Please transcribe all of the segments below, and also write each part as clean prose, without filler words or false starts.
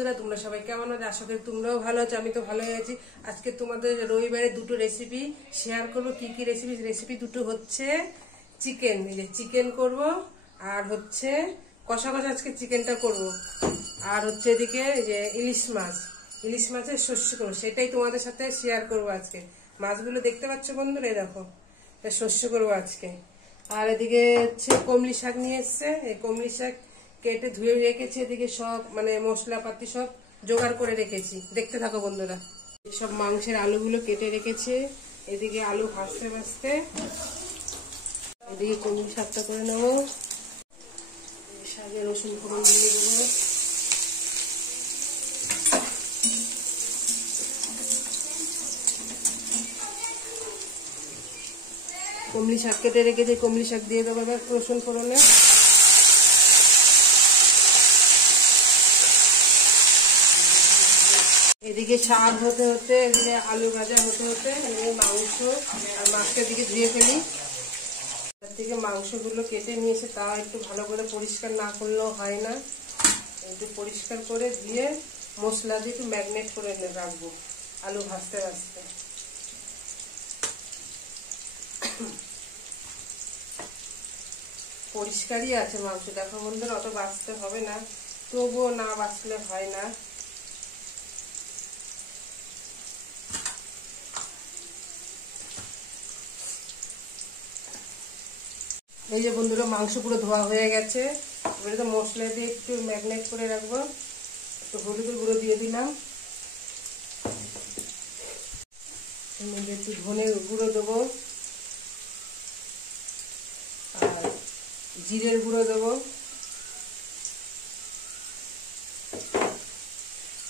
বন্ধুরা, তোমরা সবাই কেমন আছো? আশা করি তোমরাও ভালো আছো। আমি তো ভালোই আছি। আজকে তোমাদের রবিবারে দুটো রেসিপি শেয়ার করবো। কি কি রেসিপি দুটো হচ্ছে চিকেন, এই যে চিকেন করব, আর হচ্ছে কষা কষা আজকে চিকেনটা করব, আর হচ্ছে এদিকে যে ইলিশ মাছের সর্ষে করবো, সেটাই তোমাদের সাথে শেয়ার করব আজকে। মাছগুলো দেখতে পাচ্ছ বন্ধুরা, এই দেখো, সর্ষে করবো আজকে। আর এদিকে হচ্ছে কমলি শাক নিয়ে এসছে, এই কমলি শাক কেটে ধুয়ে রেখেছি। এদিকে সব মানে মশলাপাতি সব জোগাড় করে রেখেছি, দেখতে থাকো বন্ধুরা। সব মাংসের আলুগুলো কেটে রেখেছি, এদিকে আলু ভাজতে ভাজতে এদিকে কমলি শাকটা করে নেবো। শাকে রসুন ফোড়ন দিয়ে দেবো। কমলি শাক কেটে রেখেছি, কমলি শাক দিয়ে দেবো এবার রসুন ফোড়নে। এদিকে শাক হতে হতে, এদিকে আলু ভাজা হতে হতে মাংস আর মাছটা দিকে ধুয়ে ফেলি। তার থেকে মাংসগুলো কেটে নিয়েছে, তাও একটু ভালো করে পরিষ্কার না করলেও হয় না। একটু পরিষ্কার করে দিয়ে মশলা দিয়ে একটু ম্যাগনেট করে রাখবো আলু ভাজতে ভাজতে। পরিষ্কারই আছে মাংস, দেখো বন্ধুরা, অত বাছতে হবে না, তবুও না বাছলে হয় না। এই যে বন্ধুরা, মাংস পুরো ধোয়া হয়ে গেছে। এবারে তো মশলা দিয়ে একটু ম্যাগনেট করে রাখবো। একটু হলুদের গুঁড়ো দিয়ে দিলাম, একটু ধনের গুঁড়ো দেবো, আর জিরের গুঁড়ো দেবো,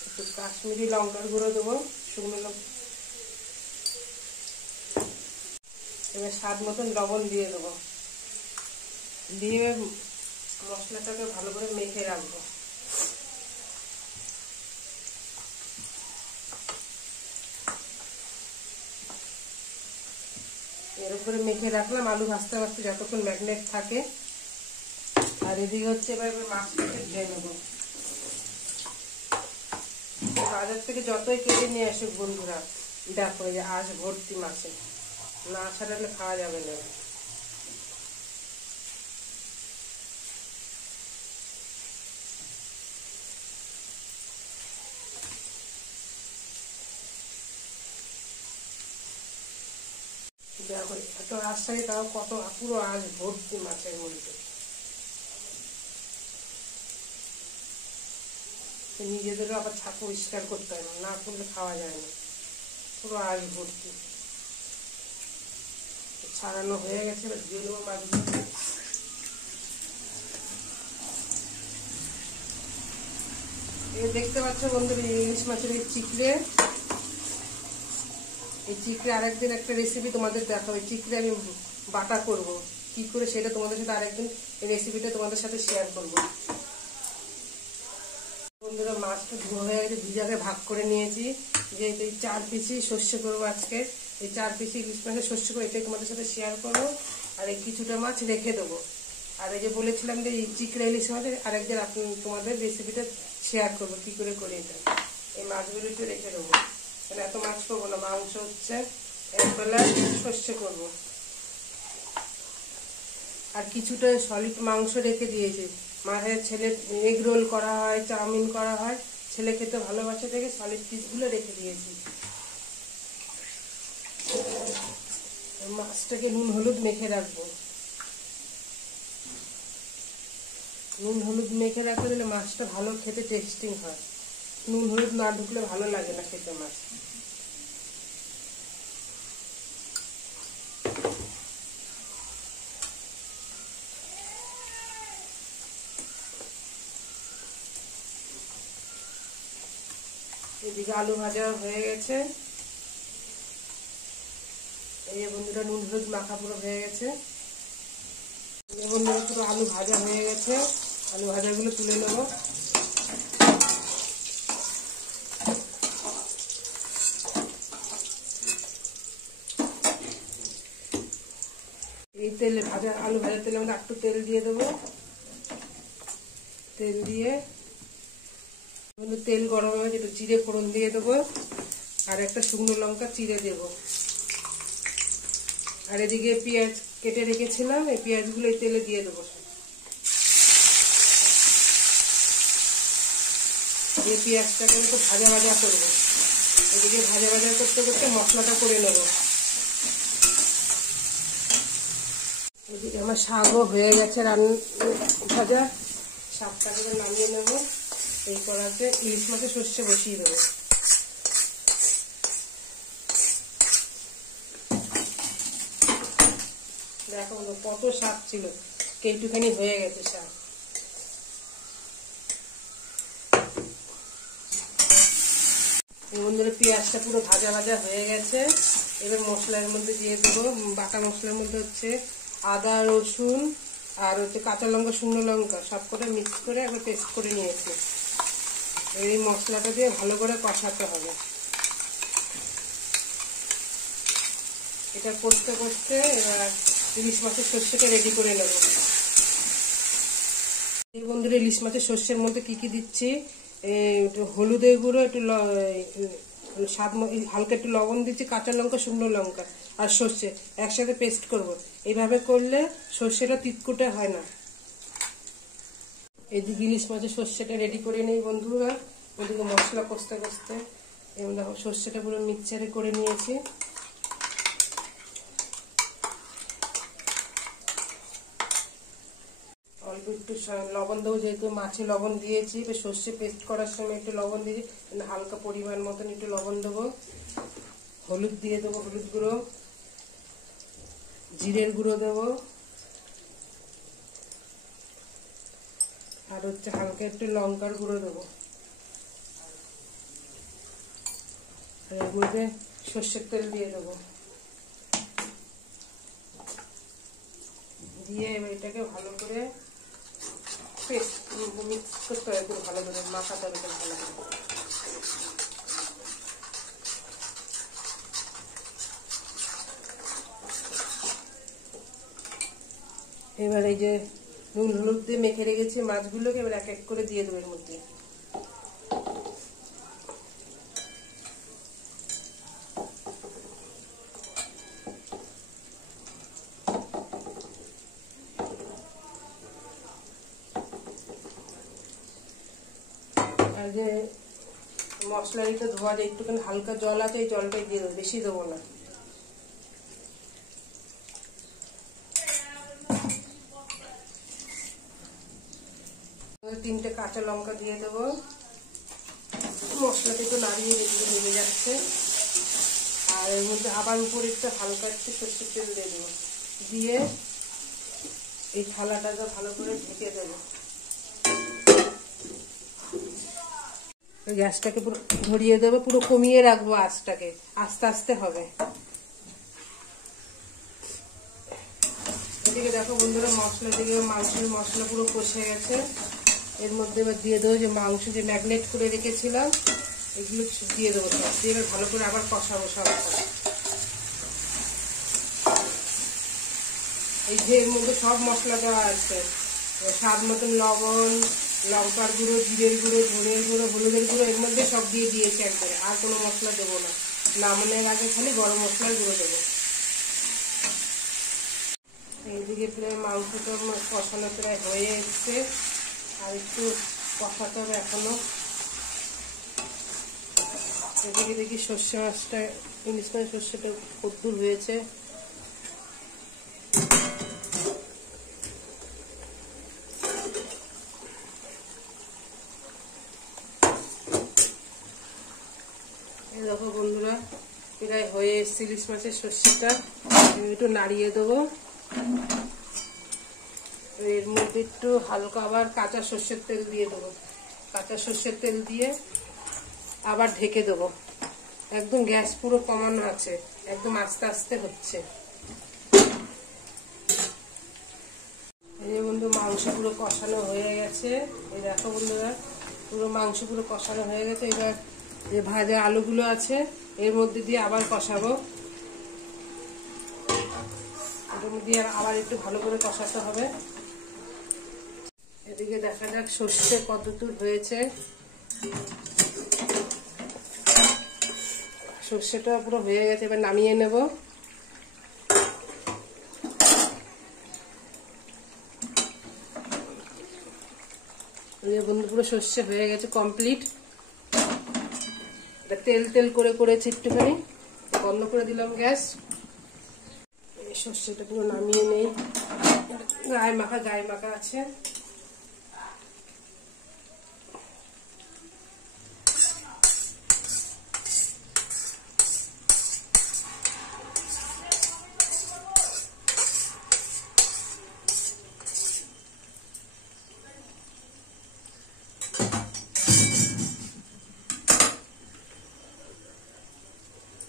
একটু কাশ্মীরি লঙ্কার গুঁড়ো দেবো, শুকনো লঙ্কা। এবার স্বাদ মতন লবণ দিয়ে দেবো, দিয়ে মশলাটাকে ভালো করে মেখে রাখবো। এরকম করে মেখে রাখলাম আলু ভাজতে ভাজতে যতক্ষণ ম্যাগনেট থাকে। আর এদিকে হচ্ছে এবার মাছটাকে ধুয়ে নেবো। বাজার থেকে যতই কেটে নিয়ে আসুক বন্ধুরা, দেখো এই যে আঁশ ভর্তি মাছে, না ছাড়ালে খাওয়া যাবে না। দেখো এত আঁশ থাকে, তাও কত পুরো আঁশ ভর্তি মাছের মধ্যে। নিজেদেরও আবার ছাপ পরিষ্কার করতে হয়, না করলে খাওয়া যায় না, পুরো আঁশ ভর্তি। ছাড়ানো হয়ে গেছে, এবার দিয়ে দেবো মাছগুলো। এই দেখতে পাচ্ছ বন্ধুরা, ইলিশ মাছের এই চিকড়ে, এই চিকড়ে আরেকদিন একটা রেসিপি তোমাদের দেখাবো। এই চিকড়ে আমি বাটা করব কি করে, সেটা তোমাদের সাথে আরেকদিন এই রেসিপিটা তোমাদের সাথে শেয়ার করব। বন্ধুরা, মাছটা ধোয়া হয়ে গেছে, 2 জায়গায় ভাগ করে নিয়েছি। যে এই 4 পিসই সর্ষে করবো আজকে, এই 4 পিসি ইলিশ মাছের সর্ষে করবো, এটাই তোমাদের সাথে শেয়ার করবো। আর এই কিছুটা মাছ রেখে দেবো। আর এই যে বলেছিলাম যে এই চিকড়া ইলিশ মাছের আরেকদিন তোমাদের রেসিপিটা শেয়ার করবো কি করে করি এটা। এই মাছগুলো একটু রেখে দেবো, মানে এত মাছ করবো না, মাংস হচ্ছে একবেলা সর্ষে করবো। আর কিছুটা সলিড মাংস রেখে দিয়েছি। মাঝে ছেলে এগ রোল করা হয়, চাউমিন করা হয়, ছেলে খেতে ভালোবাসে থেকে সলিড পিসগুলো রেখে দিয়েছি। মাছটাকে নুন হলুদ মেখে রাখবো। নুন হলুদ মেখে রাখতে দিলে মাছটা ভালো খেতে টেস্টিং হয়। নুন হলুদ না ঢুকলে ভালো লাগে না খেতে মাছ। এদিকে আলু ভাজা হয়ে গেছে। এই বন্ধুরা, নুন হলুদ মাখা পুরো হয়ে গেছে। এই বন্ধুরা, পুরো আলু ভাজা হয়ে গেছে। আলু ভাজাগুলো তুলে নেব। এই তেলে ভাজা আলু ভাজার তেলে আমরা একটু তেল দিয়ে দেবো। তেল দিয়ে তেল গরম হয়ে একটু জিরে ফোড়ন দিয়ে দেবো, আর একটা শুকনো লঙ্কা চিড়ে দেবো। আর এদিকে পেঁয়াজ কেটে রেখেছিলাম, এই পেঁয়াজগুলো এই তেলে দিয়ে দেবো। দিয়ে পেঁয়াজটাকে একটু ভাজা ভাজা করবো। এদিকে ভাজা ভাজা করতে করতে মশলাটা করে নেব। এদিকে আমার শাকও হয়ে গেছে রান্না ভাজা, শাকটাকে নামিয়ে নেব। এই কড়াতে ইলিশ মাছের সর্ষে বসিয়ে দেবো। দেখো কত শাক ছিল, একটুখানি হয়ে গেছে শাক। বন্ধুরা পেঁয়াজটা পুরো ভাজা ভাজা হয়ে গেছে। এবার মশলার মধ্যে দিয়ে দেবো, বাটা মশলার মধ্যে হচ্ছে আদা রসুন আর হচ্ছে কাঁচা লঙ্কা শুকনো লঙ্কা সব করে মিক্স করে একবার পেস্ট করে নিয়েছি। এই মশলাটা দিয়ে ভালো করে কষাতে হবে। এটা করতে করতে এবার ইলিশ মাছের সর্ষেটা রেডি করে নেব। এই বন্ধুরা ইলিশ মাছের সর্ষের মধ্যে কি কি দিচ্ছি, একটু হলুদের গুঁড়ো, একটু স্বাদ হালকা একটু লবণ দিচ্ছি, কাঁচা লঙ্কা শুকনো লঙ্কা আর সর্ষে একসাথে পেস্ট করব। এইভাবে করলে সর্ষেটা তিতকুটে হয় না। এইদিকে ইলিশ মাছের সর্ষেটা রেডি করে নিই বন্ধুরা। ওদিকে মশলা কষতে কষতে এবং দেখো সর্ষেটা পুরো মিক্সচারে করে নিয়েছি। অল্প একটু লবণ দেবো, যেহেতু মাছে লবণ দিয়েছি, সর্ষে পেস্ট করার সময় একটু লবণ দিয়েছি, হালকা পরিমাণ মতন একটু লবণ দেবো। হলুদ দিয়ে দেবো, হলুদ গুঁড়ো, জিরের গুঁড়ো দেবো, আর হচ্ছে হালকা একটু লঙ্কার গুঁড়ো দেবো। আর এর মধ্যে সর্ষের তেল দিয়ে দেবো। দিয়ে এবার এটাকে ভালো করে মিক্স করতে হবে, পুরো ভালো করে মাখাতে হবে ভালো করে। এবার এই যে নুন হলুদ দিয়ে মেখে রেখেছি মাছগুলোকে এবার এক এক করে দিয়ে দেবো এর মধ্যে। আর যে মশলার এটা ধোয়া যায় একটুখানি হালকা জল আছে, এই জলটাই দিয়ে দেবো, বেশি দেবো না। তিনটে কাঁচা লঙ্কা দিয়ে দেবো। মশলাটা একটু নাড়িয়ে নেমে যাচ্ছে। আর এর মধ্যে আবার উপরে একটু হালকা একটু সর্ষের তেল দিয়ে দেবো, দিয়ে এই থালাটাকে ভালো করে ঢেকে দেবো। গ্যাসটাকে পুরো ধরিয়ে দেবো, পুরো কমিয়ে রাখবো আঁচটাকে, আস্তে আস্তে হবে। এদিকে দেখো বন্ধুরা মশলা দিকে মাংসের মশলা পুরো কষে গেছে। এর মধ্যে এবার দিয়ে দেবো যে মাংস যে ম্যাগনেট করে রেখেছিলাম এগুলো দিয়ে দেবো সব, দিয়ে এবার ভালো করে আবার কষাবো সব। এই যে এর মধ্যে সব মশলা দেওয়া আছে, স্বাদ মতন লবণ, লঙ্কার গুঁড়ো, জিরের গুঁড়ো, ধনের গুঁড়ো, হলুদের গুঁড়ো, এর মধ্যে সব দিয়ে দিয়েছি একবারে। আর কোনো মশলা দেবো না, নামানোর আগে খালি গরম মশলার গুঁড়ো দেবো। এইদিকে প্রায় মাংসটা কষানো প্রায় হয়ে এসছে, আর একটু কষাতে হবে এখনো। এদিকে দেখি সর্ষে মাছটা ইলিশ মাছের সর্ষেটা কদ্দুর হয়েছে। এই দেখো বন্ধুরা প্রায় হয়ে এসছে ইলিশ মাছের সর্ষেটা। একটু নাড়িয়ে দেবো। এর মধ্যে একটু হালকা আবার কাঁচা সর্ষের তেল দিয়ে দেবো। কাঁচা সর্ষের তেল দিয়ে আবার ঢেকে দেবো। একদম গ্যাস পুরো কমানো আছে, একদম আস্তে আস্তে হচ্ছে। এই যে বন্ধু মাংস পুরো কষানো হয়ে গেছে। এই দেখো বন্ধুরা পুরো মাংস পুরো কষানো হয়ে গেছে। এবার যে ভাজা আলুগুলো আছে এর মধ্যে দিয়ে আবার কষাবো। এটার মধ্যে আবার একটু ভালো করে কষাতে হবে। এদিকে দেখা যাক সর্ষে কতদূর হয়েছে। সর্ষেটা পুরো হয়ে গেছে, এবার নামিয়ে নেব। বন্ধু পুরো সর্ষে হয়ে গেছে কমপ্লিট। তেল তেল করে করেছি, একটুখানি বন্ধ করে দিলাম গ্যাস। এই সর্ষেটা পুরো নামিয়ে নেই, গায়ে মাখা আছে।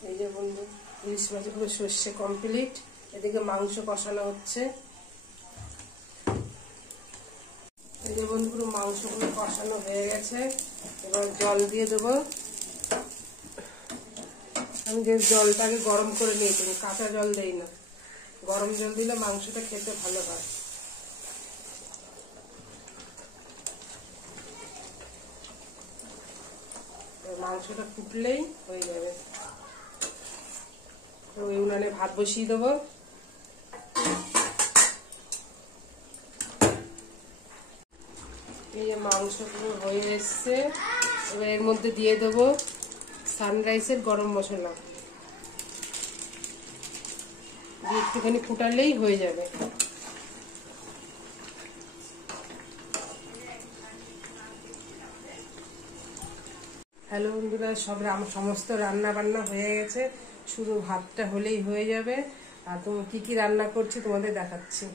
এই যে বন্ধু ইলিশ মাছ পুরো সর্ষে কমপ্লিট। এদিকে মাংস কষানো হচ্ছে। এই যে বন্ধু পুরো মাংসগুলো কষানো হয়ে গেছে, এবার জল দিয়ে দেবো। আমি যে জলটাকে গরম করে নিয়েছি, কাঁচা জল দেই না, গরম জল দিলে মাংসটা খেতে ভালো হয়। মাংসটা ফুটলেই হয়ে যাবে। ওই উনানে ভাত বসিয়ে দেবো। এই যে মাংসগুলো হয়ে এসছে, এবার এর মধ্যে দিয়ে দেবো সানরাইসের গরম মশলা, দিয়ে একটুখানি ফুটালেই হয়ে যাবে। হ্যালো বন্ধুরা, সমস্ত রান্না বান্না হয়ে গেছে, শুধু ভাতটা হলেই হয়ে যাবে। আর তুমি কি কি রান্না করছি তোমাদের দেখাচ্ছি।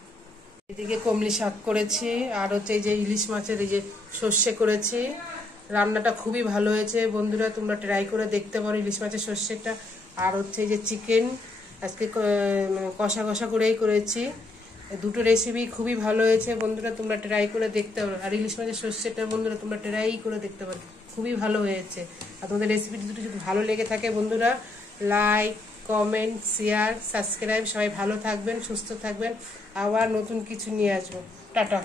এদিকে কমলি শাক করেছি, আর হচ্ছে এই যে ইলিশ মাছের এই যে সর্ষে করেছি। রান্নাটা খুবই ভালো হয়েছে বন্ধুরা, তোমরা ট্রাই করে দেখতে পারো ইলিশ মাছের সর্ষেটা। আর হচ্ছে এই যে চিকেন আজকে কষা কষা করেই করেছি। দুটো রেসিপি খুবই ভালো হয়েছে বন্ধুরা, তোমরা ট্রাই করে দেখতে পারো। আর ইলিশ মাছের সর্ষেটা বন্ধুরা তোমরা ট্রাই করে দেখতে পারো, খুবই ভালো হয়েছে। আর তোমাদের রেসিপিটি দুটো যদি ভালো লেগে থাকে বন্ধুরা, লাইক, কমেন্ট, শেয়ার, সাবস্ক্রাইব, সবাই ভালো থাকবেন, সুস্থ থাকবেন। আবার নতুন কিছু নিয়ে আসবো। টাটা।